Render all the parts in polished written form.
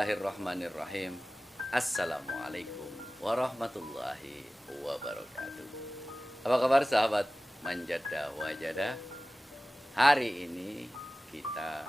Bismillahirrahmanirrahim. Assalamualaikum warahmatullahi wabarakatuh. Apa kabar sahabat Manjada Wajada? Hari ini kita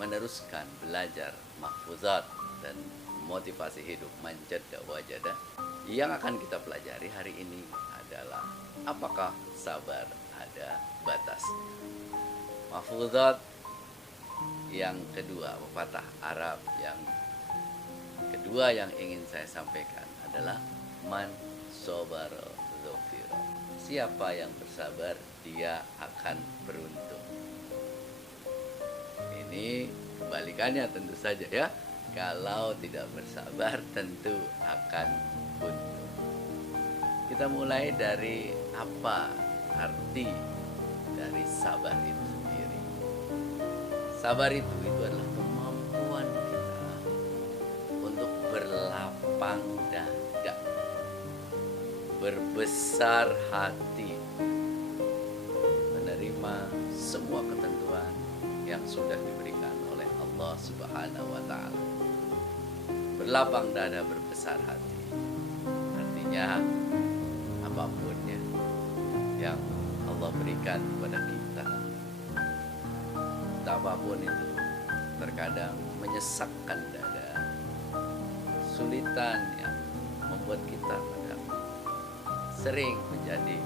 meneruskan belajar mahfuzat dan motivasi hidup Manjada Wajada. Yang akan kita pelajari hari ini adalah apakah sabar ada batas. Mahfuzat yang kedua, pepatah Arab yang kedua yang ingin saya sampaikan adalah man sobara zofiro. Siapa yang bersabar, dia akan beruntung. Ini kebalikannya tentu saja ya. Kalau tidak bersabar tentu akan buntu. Kita mulai dari apa arti dari sabar itu sendiri. Sabar itu adalah kemampuan kita untuk berlapang dada, berbesar hati, menerima semua ketentuan yang sudah diberikan oleh Allah Subhanahu wa Ta'ala. Berlapang dada, berbesar hati, artinya apapun ya yang Allah berikan kepada kita, apapun itu terkadang menyesakkan dada, kesulitan yang membuat kita kadang sering menjadi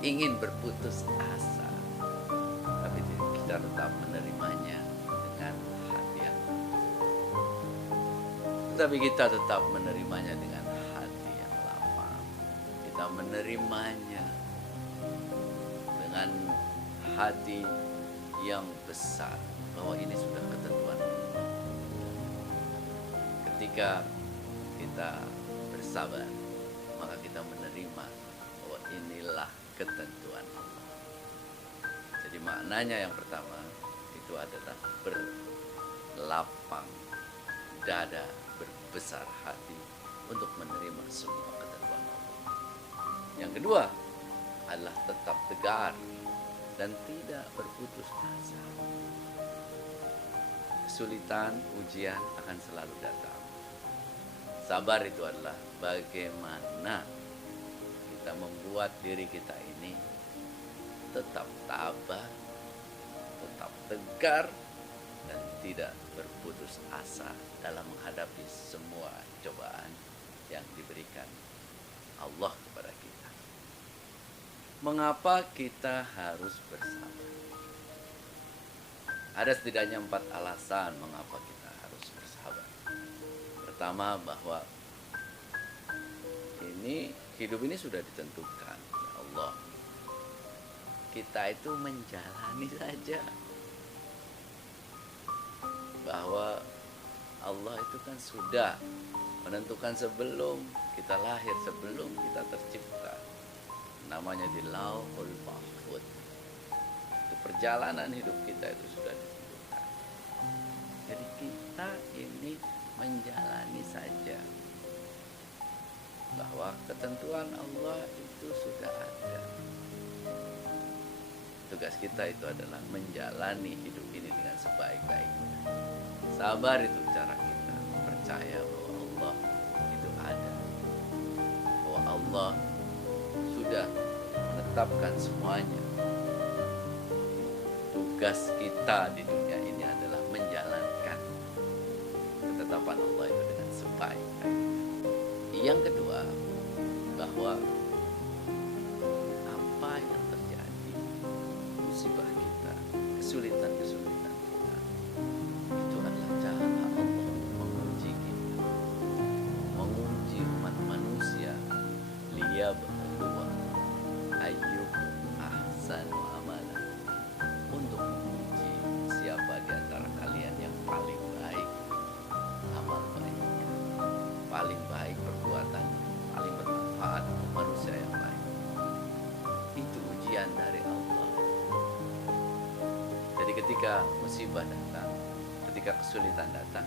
ingin berputus asa, tapi kita tetap menerimanya dengan hati yang lapang. Kita menerimanya dengan hati yang besar, bahwa ini sudah ketentuan. Ketika kita bersabar, maka kita menerima bahwa inilah ketentuan Allah. Jadi maknanya yang pertama itu adalah berlapang dada, berbesar hati untuk menerima semua ketentuan Allah. Yang kedua adalah tetap tegar dan tidak berputus asa. Kesulitan, ujian akan selalu datang. Sabar itu adalah bagaimana kita membuat diri kita ini tetap tabah, tetap tegar, dan tidak berputus asa dalam menghadapi semua cobaan yang diberikan Allah kepada kita. Mengapa kita harus bersabar? Ada setidaknya 4 alasan mengapa kita harus bersabar. Pertama, bahwa hidup ini sudah ditentukan oleh Allah. Kita itu menjalani saja. Bahwa Allah itu kan sudah menentukan sebelum kita lahir, sebelum kita tercipta. Namanya di Lauhul Mahfuz. Itu perjalanan hidup kita itu sudah ditentukan. Jadi kita ini menjalani saja bahwa ketentuan Allah itu sudah ada. Tugas kita itu adalah menjalani hidup ini dengan sebaik-baiknya. Sabar itu cara kita percaya bahwa Allah itu ada, bahwa Allah sudah menetapkan semuanya. Tugas kita di dunia ini adalah menjalankan ketetapan Allah itu dengan sebaik-baiknya. Yang kedua, bahwa apa yang terjadi, musibah kita, kesulitan-kesulitan kita, itu adalah cara Allah menguji kita, menguji umat manusia, liyabluwa ayyukum ahsanu amala, untuk menguji siapa di antara kalian yang paling baik amal baiknya, paling baik perbuatan, paling bermanfaat untuk manusia yang lain. Itu ujian dari Allah. Jadi ketika musibah datang, ketika kesulitan datang,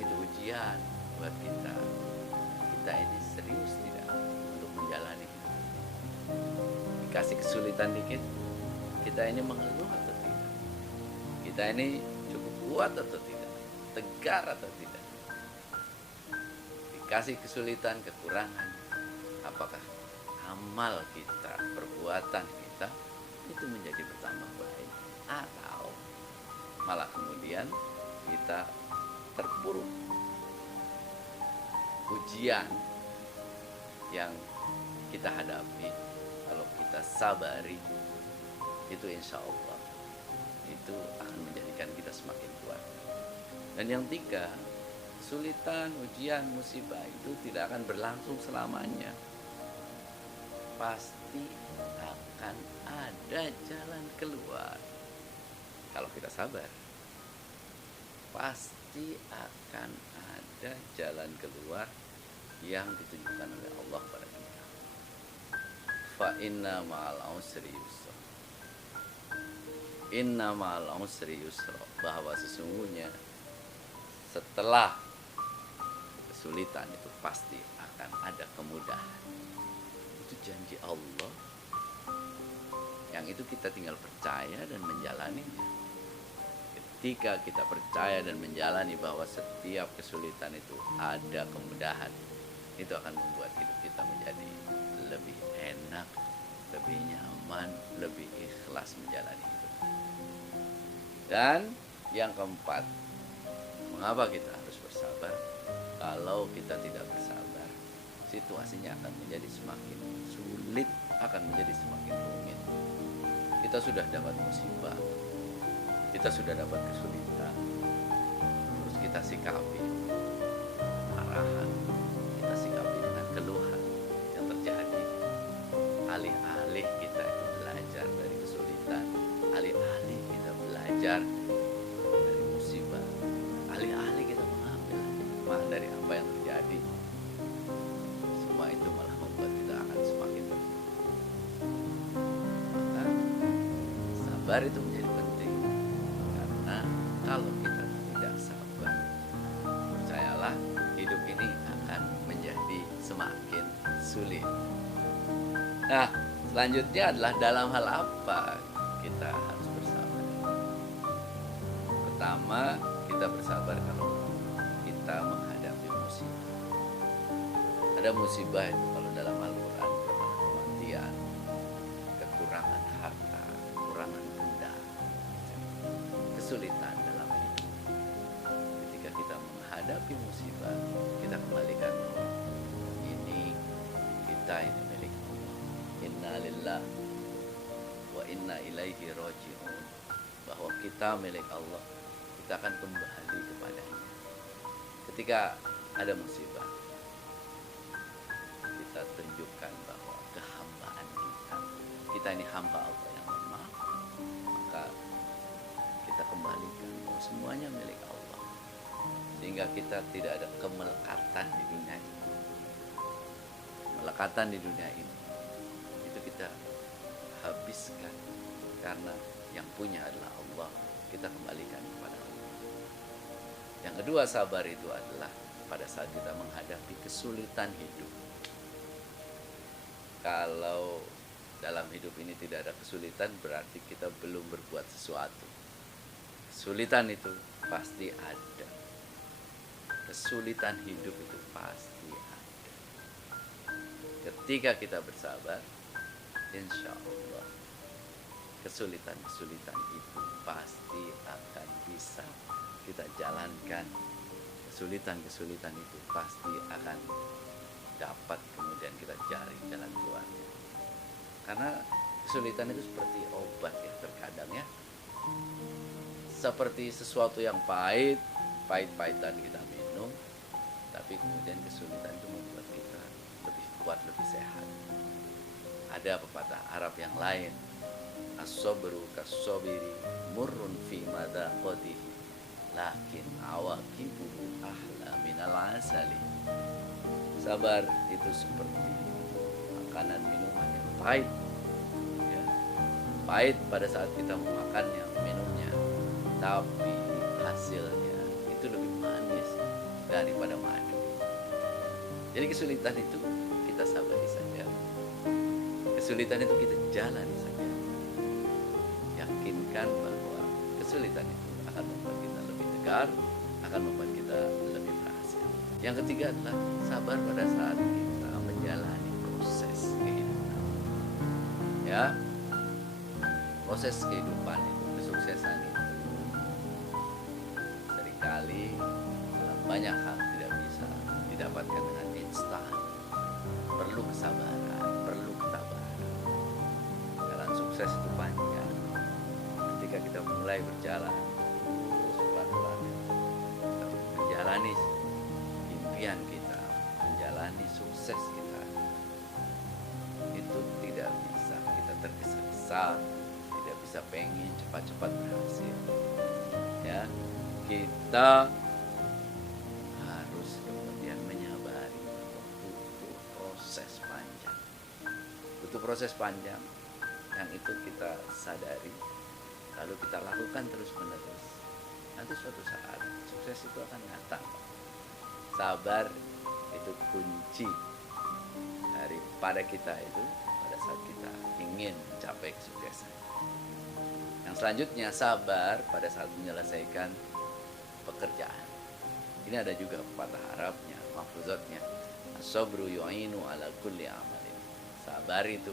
itu ujian buat kita. Kita ini serius tidak untuk menjalani hidup. Dikasih kesulitan dikit, kita ini mengeluh atau tidak? Kita ini cukup kuat atau tidak? Tegar atau tidak? dikasih kesulitan, kekurangan, apakah amal kita, perbuatan kita itu menjadi bertambah baik, atau malah kemudian kita terpuruk. Ujian yang kita hadapi, kalau kita sabari, itu insya Allah itu akan menjadikan kita semakin kuat. Dan yang tiga, kesulitan, ujian, musibah itu tidak akan berlangsung selamanya. Pasti akan ada jalan keluar. Kalau kita sabar, pasti akan ada jalan keluar yang ditunjukkan oleh Allah pada kita. Fa inna ma'al usri yusra. Inna ma'al usri yusra. Bahwa sesungguhnya setelah kesulitan itu pasti akan ada kemudahan. Itu janji Allah, yang itu kita tinggal percaya dan menjalaninya. Ketika kita percaya dan menjalani bahwa setiap kesulitan itu ada kemudahan, itu akan membuat hidup kita menjadi lebih enak, lebih nyaman, lebih ikhlas menjalani hidup. Dan yang keempat, mengapa kita harus bersabar? Kalau kita tidak bersabar, situasinya akan menjadi semakin sulit, akan menjadi semakin rumit. Kita sudah dapat musibah, kita sudah dapat kesulitan, terus kita sikapi marahan, kita sikapi dengan keluhan yang terjadi. Alih-alih kita itu belajar dari kesulitan, alih-alih kita belajar dari musibah, alih-alih kita mengambil hikmah dari apa yang terjadi, semua itu malah membuat kita akan semakin terpuruk. Maka sabar itu menjadi penting, karena kalau kita tidak sabar, percayalah hidup ini akan menjadi semakin sulit. Nah, selanjutnya adalah dalam hal apa kita harus bersabar. Pertama, kita bersabar kalau kita menghadapi musibah. Ada musibah itu kalau dalam Al-Quran, kematian, kekurangan harta, kekurangan benda, kesulitan dalam hidup. Ketika kita menghadapi musibah, kita kembalikan bahwa ini kita ini milik Allah. Inna lillah wa inna ilaihi raji'un. Bahwa kita milik Allah, kita akan kembali kepadanya. Ketika ada musibah, kita tunjukkan bahwa kehambaan kita ini hamba Allah yang lemah, maka kita kembalikan bahwa semuanya milik Allah, sehingga kita tidak ada kemelekatan di dunia ini. Melekatan di dunia ini itu kita habiskan, karena yang punya adalah Allah. Kita kembalikan kepada Allah. Yang kedua, sabar itu adalah pada saat kita menghadapi kesulitan hidup. Kalau dalam hidup ini tidak ada kesulitan, berarti kita belum berbuat sesuatu. Kesulitan itu pasti ada. Kesulitan hidup itu pasti ada. Ketika kita bersabar, insya Allah kesulitan-kesulitan itu pasti akan bisa kita jalankan. Kesulitan-kesulitan itu pasti akan dapat kemudian kita cari jalan keluarnya. Karena kesulitan itu seperti obat ya, terkadang ya, seperti sesuatu yang pahit-pahitan kita minum, tapi kemudian kesulitan itu membuat kita lebih kuat, lebih sehat. Ada pepatah Arab yang lain, as-sabru kas-sabiri murrun fi madaqatihi lakin awaqibuhu ahla minal asali. Sabar itu seperti makanan minuman yang pahit ya. Pahit pada saat kita memakannya, minumnya, tapi hasilnya itu lebih manis daripada madu. Jadi kesulitan itu kita sabari saja, kesulitan itu kita jalani saja. Yakinkan bahwa kesulitan itu akan membuat kita lebih tegar, akan membuat kita lebih berhasil. Yang ketiga adalah sabar pada saat kita menjalani proses kehidupan. Ya, proses kehidupan itu, kesuksesan itu seringkali dalam banyak hal tidak bisa didapatkan dengan instan. Perlu kesabaran, perlu ketabahan. Jalan sukses itu panjang. Ketika kita mulai berjalan terus pelan-pelan untuk menjalani impian kita, menjalani sukses kita, itu tidak bisa kita tergesa-gesa, tidak bisa pengen cepat-cepat berhasil. Ya, kita harus kemudian menyabari, butuh proses panjang, butuh proses panjang yang itu kita sadari, lalu kita lakukan terus menerus. Nanti suatu saat sukses itu akan datang. Sabar itu kunci daripada kita itu pada saat kita ingin mencapai kesuksesan. Yang selanjutnya, sabar pada saat menyelesaikan pekerjaan. Ini ada juga pepatah Arabnya, mahfuzatnya. As-sabru yu'inu ala kulli amalin. Sabar itu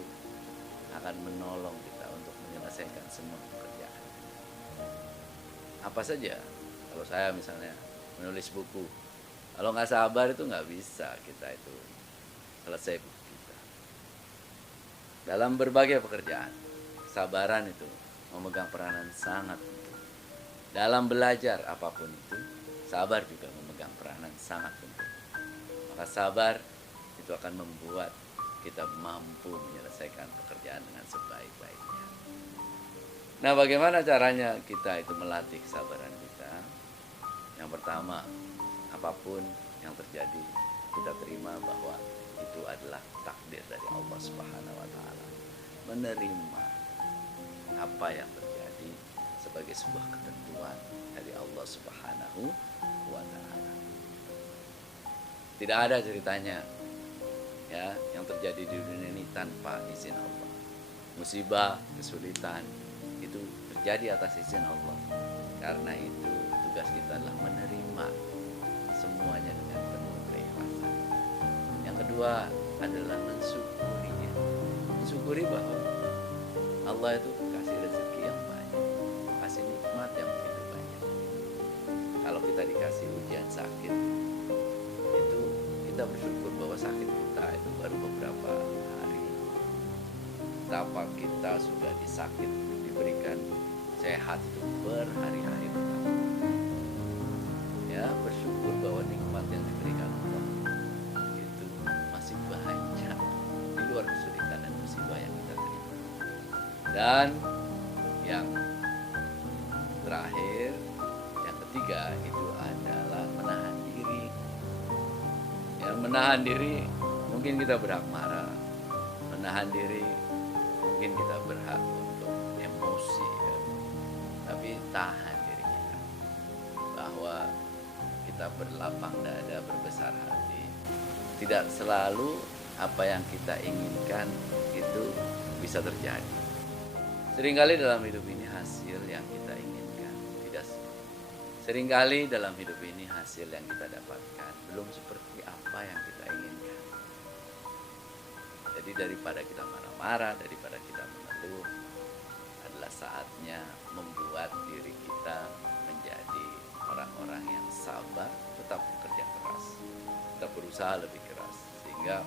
akan menolong kita untuk menyelesaikan semua pekerjaan. Apa saja? Kalau saya misalnya menulis buku, kalau nggak sabar itu nggak bisa kita itu selesai buku kita. Dalam berbagai pekerjaan, kesabaran itu memegang peranan sangat penting. Dalam belajar apapun itu, sabar juga memegang peranan sangat penting. Maka sabar itu akan membuat kita mampu menyelesaikan pekerjaan dengan sebaik-baiknya. Nah, bagaimana caranya kita itu melatih kesabaran kita? Yang pertama, apapun yang terjadi, kita terima bahwa itu adalah takdir dari Allah Subhanahu wa taala. Menerima apa yang terjadi sebagai sebuah ketentuan dari Allah Subhanahu wa taala. Tidak ada ceritanya ya yang terjadi di dunia ini tanpa izin Allah. Musibah, kesulitan itu terjadi atas izin Allah. Karena itu tugas kita adalah menerima semuanya dengan penuh keikhlasan. Yang kedua adalah mensyukurinya. Mensyukuri bahwa Allah itu kasih rezeki yang banyak, kasih nikmat yang begitu banyak. Kalau kita dikasih ujian sakit, itu kita bersyukur bahwa sakit kita itu baru beberapa hari. Betapa kita sudah disakit, diberikan sehat itu berhari-hari pertama. Ya, bersyukur bahwa nikmat yang diberikan Allah itu masih banyak di luar kesulitan dan musibah yang kita terima. Dan yang terakhir, yang ketiga itu adalah menahan diri. Ya, menahan diri mungkin kita berhak marah, menahan diri mungkin kita berhak untuk emosi, ya. Tapi tahan diri kita bahwa kita berlapang dada, berbesar hati. Tidak selalu apa yang kita inginkan itu bisa terjadi. Seringkali dalam hidup ini hasil yang kita inginkan tidak. Seringkali dalam hidup ini hasil yang kita dapatkan belum seperti apa yang kita inginkan. Jadi daripada kita marah-marah, daripada kita mengeluh, adalah saatnya membuat diri kita menjadi orang-orang yang sabar, tetap bekerja keras, tetap berusaha lebih keras, sehingga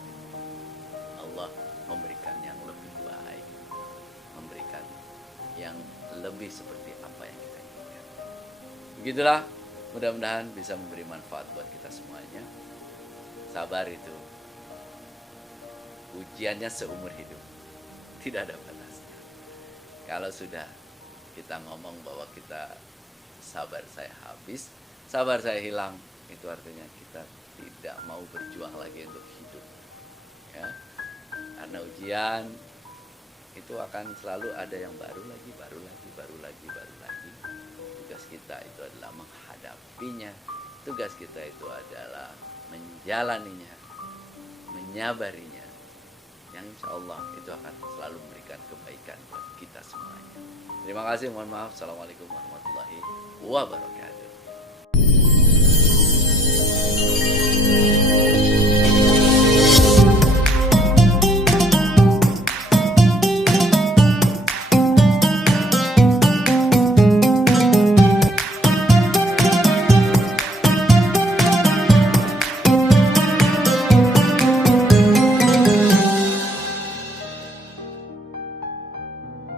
Allah memberikan yang lebih baik, memberikan yang lebih seperti apa yang kita inginkan. Begitulah, mudah-mudahan bisa memberi manfaat buat kita semuanya. Sabar itu ujiannya seumur hidup, tidak ada batasnya. Kalau sudah kita ngomong bahwa kita sabar saya habis, sabar saya hilang, itu artinya kita tidak mau berjuang lagi untuk hidup. Ya, karena ujian itu akan selalu ada yang baru lagi. Tugas kita itu adalah menghadapinya. Tugas kita itu adalah menjalaninya, menyabarinya. Yang insya Allah itu akan selalu memberikan kebaikan buat kita semuanya. Terima kasih, mohon maaf. Assalamualaikum warahmatullahi wabarakatuh.